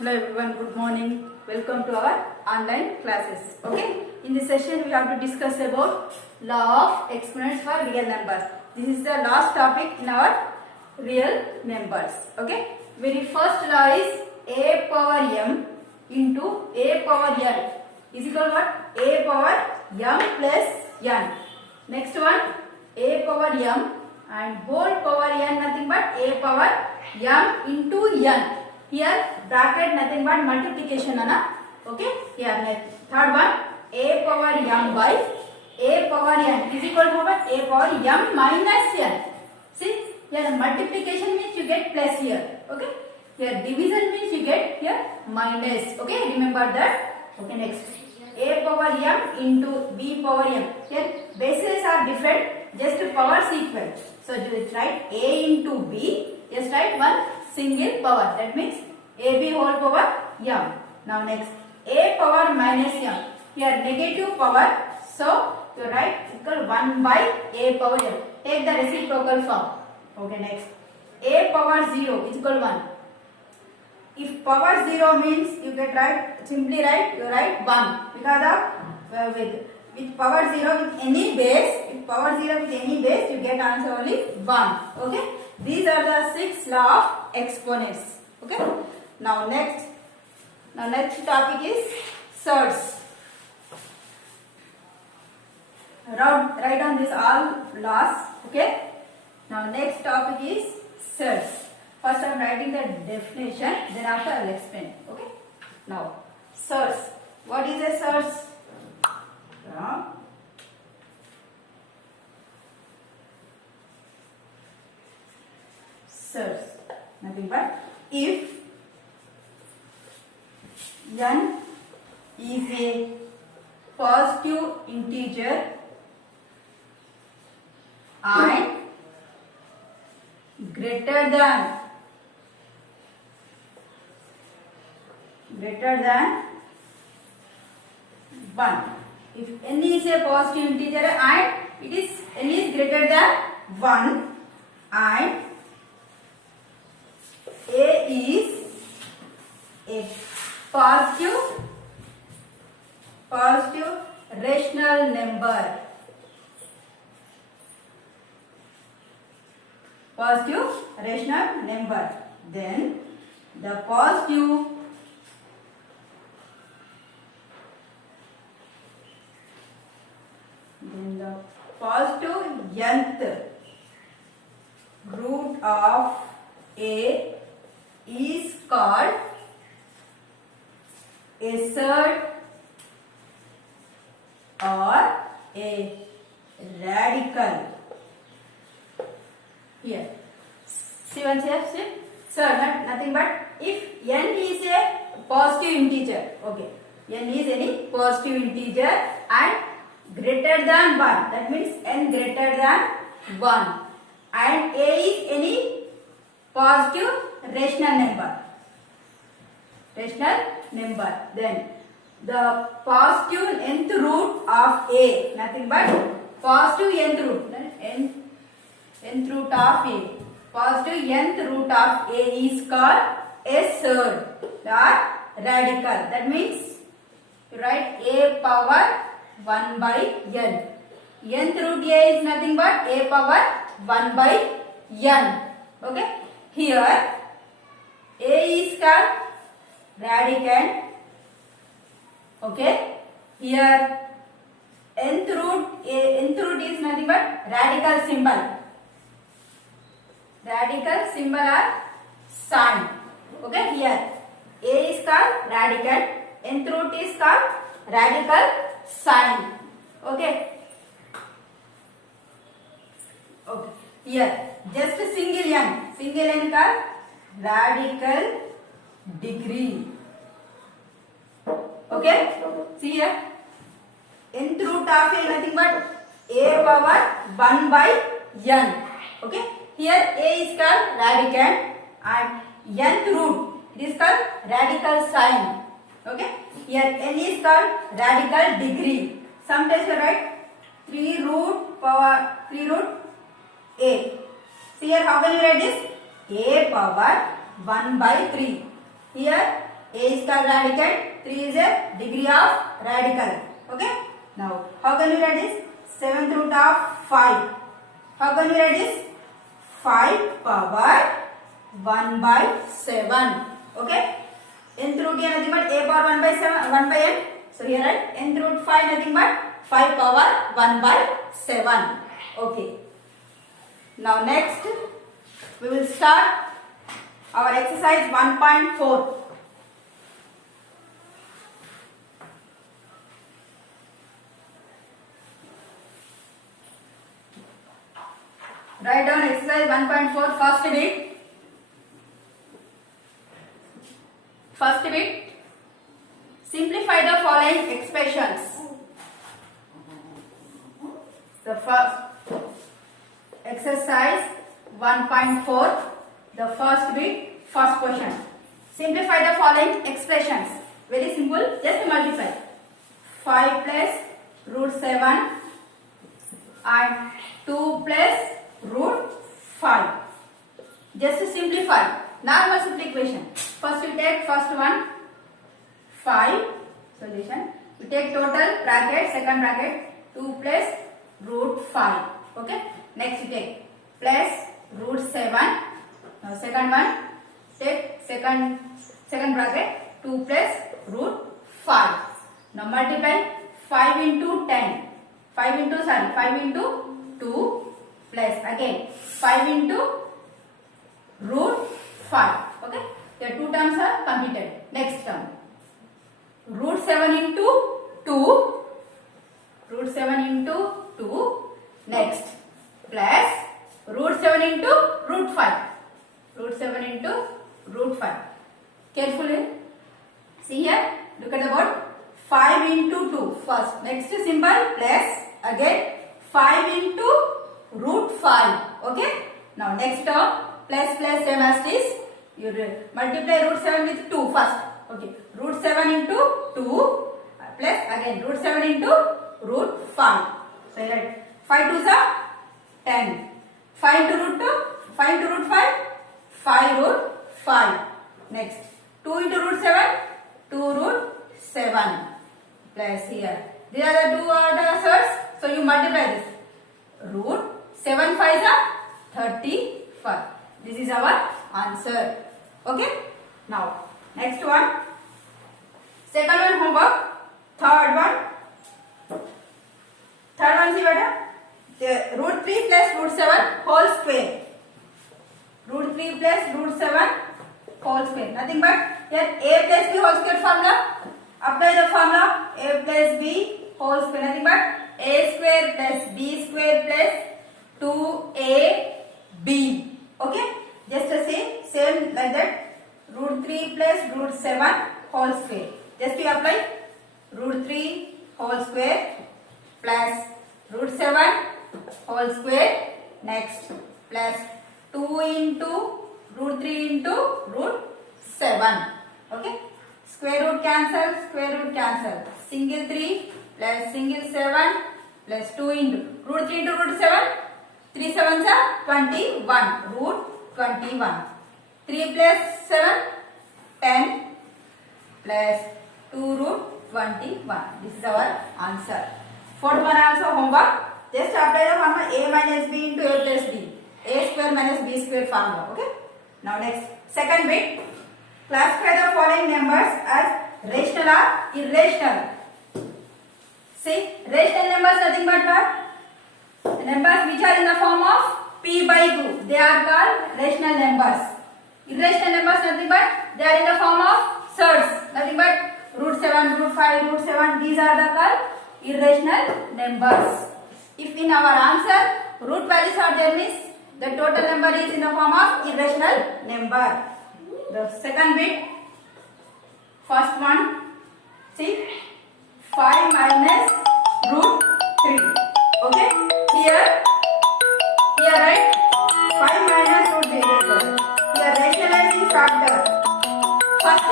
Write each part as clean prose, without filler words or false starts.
Hello everyone, good morning. Welcome to our online classes. Okay, in this session we have to discuss about law of exponents for real numbers. This is the last topic in our real numbers. Okay, very first law is a power m into a power n is equal to what? A power m plus n. Next one, a power m and whole power n nothing but a power m into n. Here bracket nothing but multiplication ana. Okay, here next third one, a power m by a power n is equal to what? A power m minus n. See, here multiplication means you get plus here. Okay, here division means you get here minus. Okay, remember that. Okay, next a power m into b power m. Here bases are different, just powers equal. So just write a into b. Just write one single power. That means ab whole power m. Now next a power minus m. Here negative power. So you write equal 1 by a power m. Take the reciprocal form. Okay, next a power 0 is equal 1. If power 0 means you can write simply write you write 1 because of with power 0 with any base. If power 0 with any base you get answer only 1. Okay, these are the 6 law of exponents. Okay, now next topic is surds. Write down this all laws. Okay, now next topic is surds. First I am writing the definition, then after I will explain. Okay, now surds. What is a surds? Surds nothing but if n is a positive integer and greater than 1. If n is a positive integer and n is greater than 1 and a is a positive rational number. Positive rational number. Then the positive nth root of a is called a surd or a radical. Here, see once here, see, surd nothing but if n is a positive integer. Okay, n is any positive integer and greater than 1. That means n greater than 1 and a is any positive rational number. Then the positive nth root of a nothing but positive nth root. Nth root of a. Positive nth root of a is called a surd or radical. That means you write a power 1 by n. Nth root a is nothing but a power 1 by n. Okay. Here a is called radicand. Okay. Here nth root is nothing but radical symbol. Radical symbol are sign. Okay. Here a is called radicand. Nth root is called radical sign. Okay. Okay. Here just a single n called radical degree. Okay. See here nth root of a nothing but a power 1 by n. Okay. Here a is called radicand and nth root it is called radical sign. Okay. Here n is called radical degree. Sometimes you write 3 root a. See here how can you write this? A power 1 by 3. Here A is called radical, 3 is a degree of radical. Okay. Now, how can we write this? 7th root of 5. How can we write this? 5 power 1 by 7. Okay. Nth root is nothing but a power 1 by 7, 1 by n. So here write nth root 5 nothing but 5 power 1 by 7. Okay. Now next we will start our exercise 1.4. Write down exercise 1.4 first bit. First bit. Simplify the following expressions. The first exercise 1.4. The first bit, first question. Simplify the following expressions. Very simple. Just multiply. 5 plus root 7 and 2 plus root 5. Just to simplify. Normal simplification. First you take first one. 5 solution. We take total bracket, second bracket 2 plus root 5. Okay. Next you take plus root 7. Now second one take second bracket 2 plus root 5. Now multiply 5 into 10. 5 into 2 plus again 5 into root 5. Okay. The two terms are completed. Next term. Root 7 into 2. Root 7 into 2. Next. Plus root 7 into root 5. Root 7 into root 5. Carefully. See here. Look at the board. 5 into 2 first. Next symbol plus again 5 into root 5. Okay. Now next term plus same as this. You multiply root 7 with 2 first. Okay. Root 7 into 2 plus again root 7 into root 5. So you write 5 2s are 10. 5 into root 2. 5 into root 5. 5 root 5. Next 2 into root 7. 2 root 7. Plus here. These are the two answers. So you multiply this. Root 7 5s are 35. This is our answer. Okay. Now next one. Second one homework. Third one. Third one see better. The root 3 plus root 7 whole square. Root 3 plus root 7 whole square. Nothing but here a plus b whole square formula. Apply the formula a plus b whole square. Nothing but a square plus b square plus 2ab. Okay. Just the same like that. Root 3 plus root 7 whole square. Just to apply root 3 whole square plus root 7 whole square. Next plus 2 into root 3 into root 7. Okay. Square root cancel. Single 3 plus single 7 plus 2 into root 3 into root 7. 3 7s are 21. Root 21. 3 plus 7 10 plus 2 root 21. This is our answer. Fourth one also homework. Just apply the formula a minus b into a plus b. A square minus b square formula. Okay. Now next second bit. Classify the following numbers as rational or irrational. See, rational numbers nothing but what? The numbers which are in the form of p by q. They are called rational numbers. Irrational numbers nothing but they are in the form of surds. Nothing but root 7, root 5, root 7. These are the called irrational numbers. If in our answer root values are there means the total number is in the form of irrational number. The second bit, first one, see 5 minus root 3. Okay, here right 5 minus root 3. Here rationalizing factor. First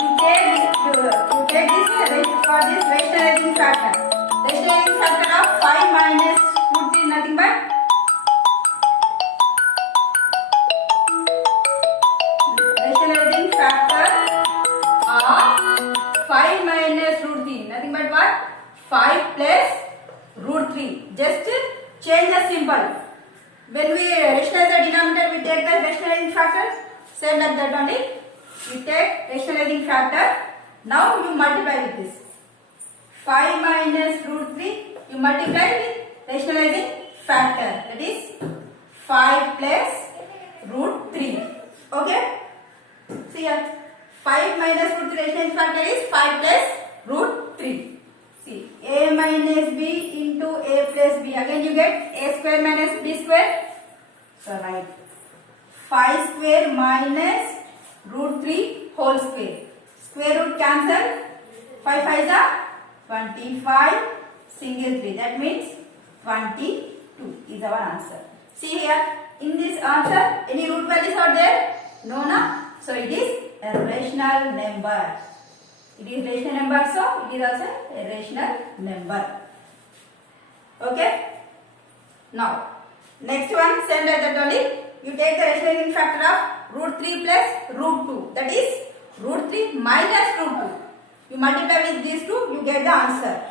you take this for this rationalizing factor. Rationalizing factor of 5 minus root 3 is nothing but rationalizing factor 5 plus root 3. Just change the symbol. When we rationalize the denominator, we take the rationalizing factor. Same like that only. We take rationalizing factor. Now you multiply with this. 5 minus root 3. You multiply with rationalizing factor. That is 5 plus root 3. Okay. See here. 5 minus root 3 rationalizing factor is 5 plus root 3. See, a minus b into a plus b. Again you get a square minus b square. So write 5 square minus root 3 whole square. Square root cancel. 5 5 are 25. Single 3. That means 22 is our answer. See here. In this answer, any root values are there? No, no. So it is a rational number. It is rational number, so it is also a rational number. Okay. Now, next one, same like that only. You take the rationalizing factor of root 3 plus root 2. That is root 3 minus root 2. You multiply with these two, you get the answer.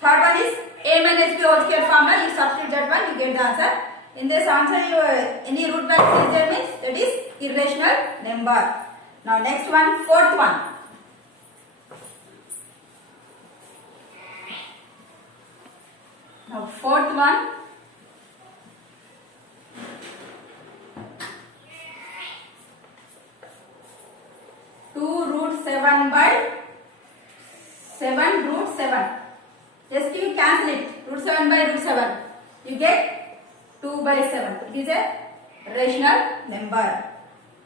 Third one is a minus b whole square formula. You substitute that one, you get the answer. In this answer, any root value is there means that is irrational number. Now next one, fourth one. Now fourth one. Two root 7 by 7 root 7. Just you cancel it. Root 7 by root 7. You get 2 by 7. It is a rational number.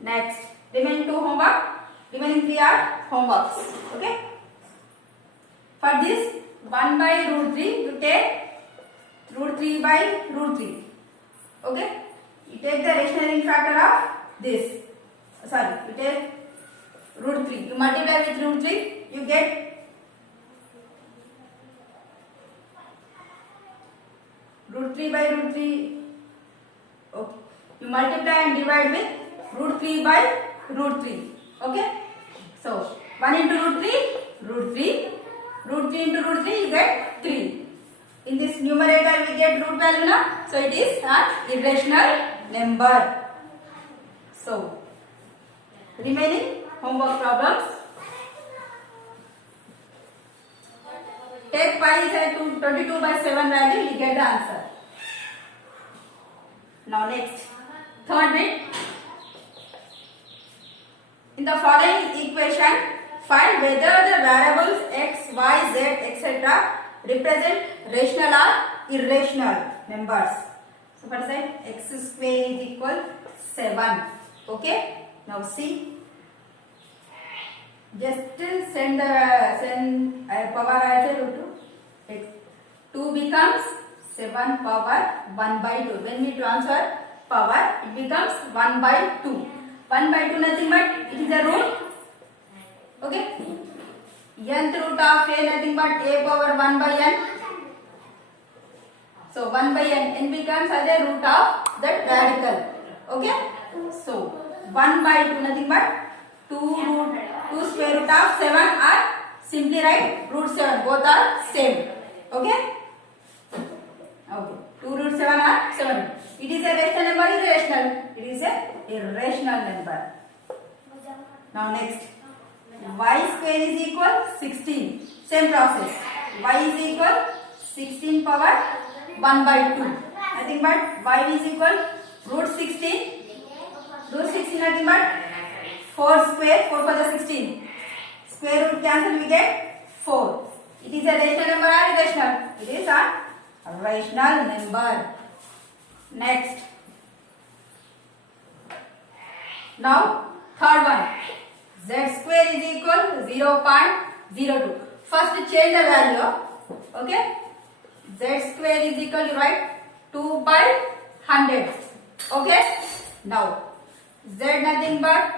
Next, remaining 2 homework. Remaining 3 are homeworks. Okay. For this 1 by root 3, you take root 3 by root 3. Okay. You take the rationalizing factor of this. Sorry, you take root 3. You multiply with root 3, you get root 3 by root 3. Okay. You multiply and divide with root 3 by root 3. Okay. So 1 into root 3, root 3. Root 3 into root 3, you get 3. In this numerator, we get root value now. So it is an irrational number. So remaining homework problems. Take pi is a 22 by 7 value, you get the answer. Now next, third bit. In the following equation, find whether the variables x, y, z, etc. represent rational or irrational numbers. So first side, x square is equal 7. Okay. Now see. Just send power as root 2. X 2 becomes 7 power 1 by 2. When we transfer power, it becomes 1 by 2. 1 by 2 nothing but it is a root. Okay. Nth root of a nothing but a power 1 by n. So 1 by n becomes as a root of that radical. Okay. So 1 by 2 nothing but 2 square root of 7 are simply write root 7. Both are same. Okay. Okay. 2 root 7 are 7. It is a rational number or irrational? It is a irrational number. Now next. Y square is equal 16. Same process. Y is equal 16 power 1 by 2. Nothing but y is equal root 16. Root 16 nothing but 4 square. 4 for the 16. Square root cancel, we get 4. It is a rational number or irrational? It is a rational number. Next. Now third one. Z square is equal 0.02. First change the value. Okay. Z square is equal, you write 2 by 100. Okay. Now Z nothing but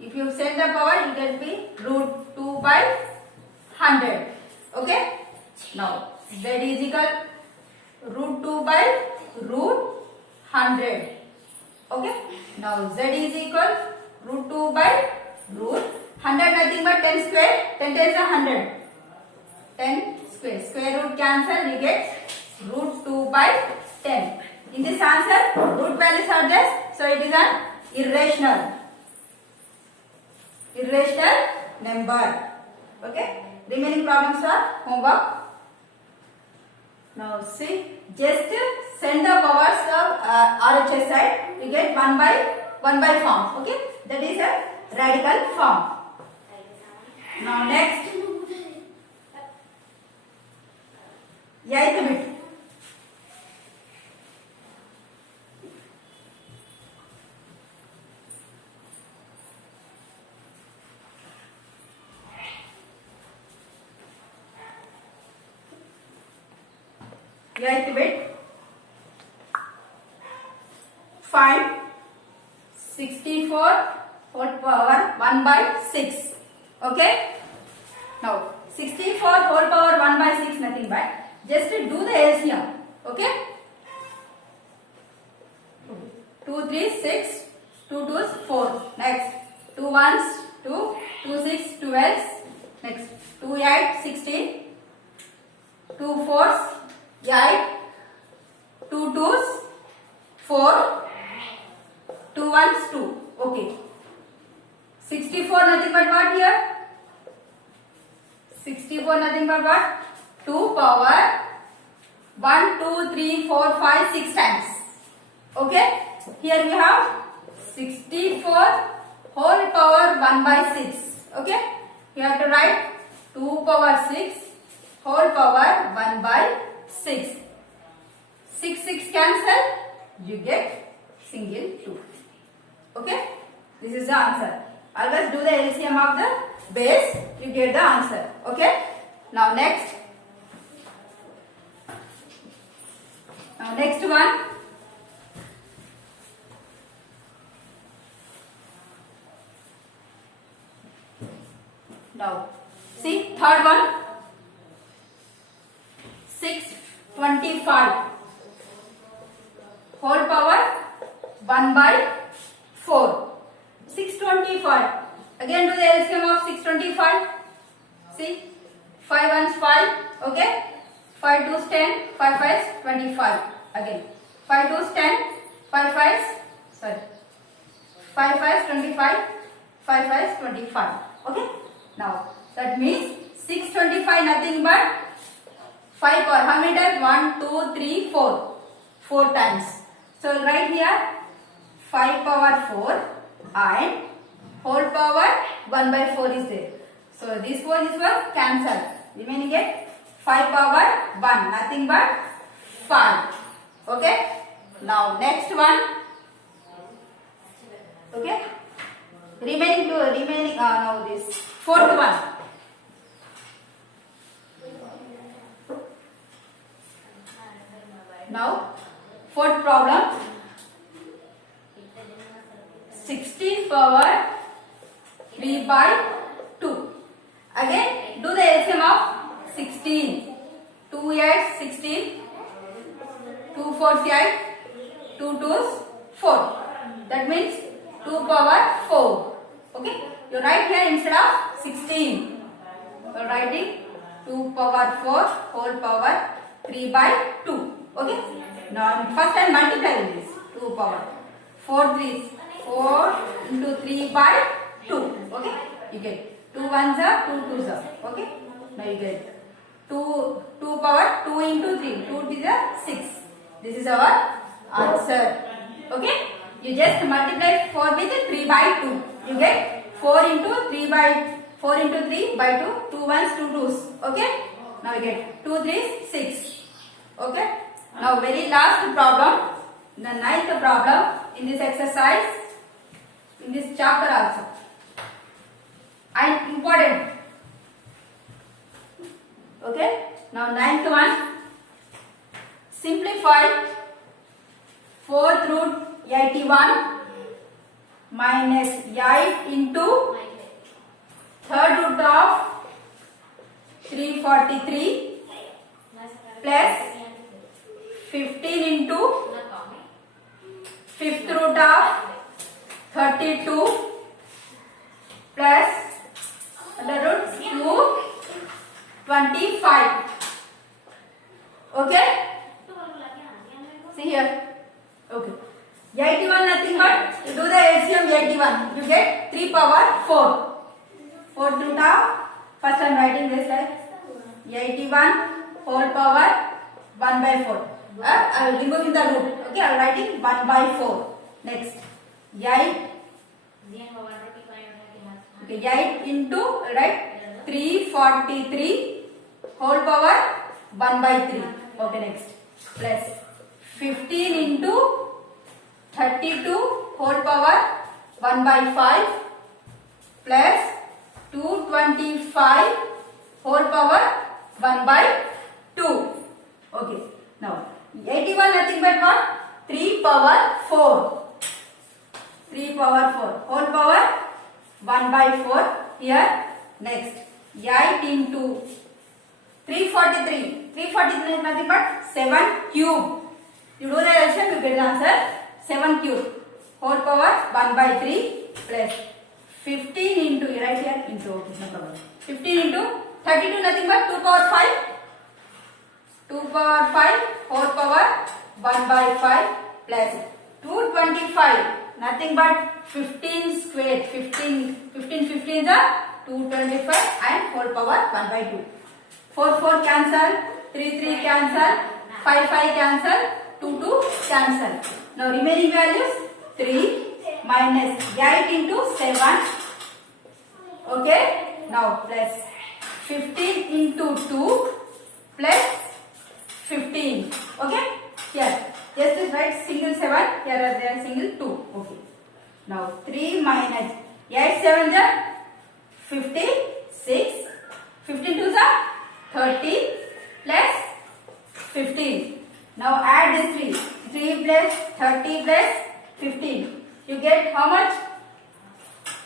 if you send the power, it will be root 2 by 100. Okay. Now Z is equal root 2 by root 100. Okay. Now Z is equal root 2 by root 100 nothing but 10 square. 10 times 100. 10 square. Square root cancel, we get root 2 by 10. In this answer, root values are there, so it is an irrational number. Okay. Remaining problems are homework. Now see, just send the powers of RHS side, you get 1 by form. Okay, that is a radical form. Now next, 8th bit. Eighth bit. Find 64 whole power 1 by 6. Okay. Now 64 whole power 1 by 6 nothing but just do the LCM. Okay. 2 3 6, 2 2s 4. Next 2 1s 2, 2 6 12. Next 2 8 16, 2 4s 8, 2 2s 4, 2 1s 2. Okay. 64 nothing but what here? 64 nothing but what? 2 power 1, 2, 3, 4, 5, 6 times. Okay. Here we have 64 whole power 1 by 6. Okay. You have to write 2 power 6 whole power 1 by 6. 6 6 cancel, you get single 2. Okay. This is the answer. Always do the LCM of the base, you get the answer. Okay. Now next one. Now see third one. 625 whole power 1 by 4. 625. Again do the LCM of 625. See, 5 1s 5. Okay. 5 2s 10. 5 5s 25. Again 5 2s 10. 5 5s 25. 5 5s 25. Okay. Now that means 625 nothing but 5 power. How many times? 1 2 3 4. 4 times. So write here 5 power 4 and whole power 1 by 4 is there. So this 4 cancel. Remaining get 5 power 1 nothing but 5. Okay. Now next one. Okay. Remaining now this fourth one. Now fourth problem. 16 power 3 by 2. Again do the LCM of 16. 2 8 16. 2 4s 8. 2 2s 4. That means 2 power 4. Okay. You write here instead of 16. You are writing 2 power 4 whole power 3 by 2. Okay. Now first time multiply with this 2 power 4 3s 4 into 3 by 2. Okay. You get 2 1s are 2 2s are. Okay. Now you get 2 power 2 into 3. 2 is 6. This is our answer. Okay. You just multiply 4 with 3 by 2. You get 4 into 3 by 4 into 3 by 2. 2 1s 2 2s. Okay. Now you get 2 3s 6. Okay. Now very last problem. The 9th problem in this exercise. In this chapter also. And important. Okay. Now 9th one. Simplify 4th root 81 minus 8 into 3rd root of 343 plus 15 into 5th root of 32 plus under root 2 25. 3 power 4. 4 to top. First I am writing this like 81 whole power 1 by 4. I will remove the root. Okay, I am writing 1 by 4. Next 8. Okay, 8 into right 343 whole power 1 by 3. Okay, next plus 15 into 32 whole power 1 by 5 plus 225 whole power 1 by 2. Okay, now 81 nothing but what? 3 power 4. 3 power 4 whole power 1 by 4 here. Next 8 into 343. 343 is nothing but 7 cube. You do the addition, you get the answer 7 cube whole power 1 by 3 plus 15 into, right here into, okay, no problem. 15 into 32 nothing but 2 power 5. 2 power 5 whole power 1 by 5 plus 225 nothing but 15 squared. 15 15 are 225 and whole power 1 by 2. 4 4 cancel, 3 3 cancel, 5 5 cancel, 2 2 cancel. Now remaining values 3 minus 8 into 7. Okay, now plus 15 into 2 plus 15. Okay, here just write single 7, here are there single 2. Okay, now 3 minus 8 7 is 56. 15 2 is 30 plus 15. Now add this 3. 3 plus 30 plus 15. You get how much?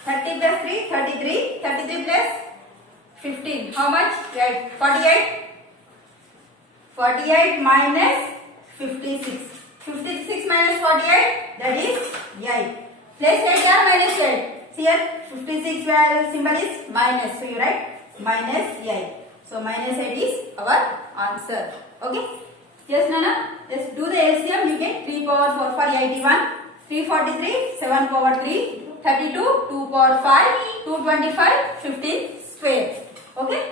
30 plus 3, 33. 33 plus 15. How much? Right, 48. 48 minus 56. 56 minus 48, that is 8. Plus 8 or minus 8? Here 56 value symbol is minus. So you write minus 8. So minus 8 is our answer. Okay. Yes, Nana. Just do the LCM. You get 3 power 4 for 81. 343, 7 power 3. 32, 2 power 5. 225, 15 square. Okay.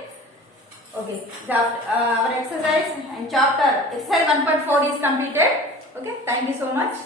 Okay. Our exercise and chapter exercise 1.4 is completed. Okay. Thank you so much.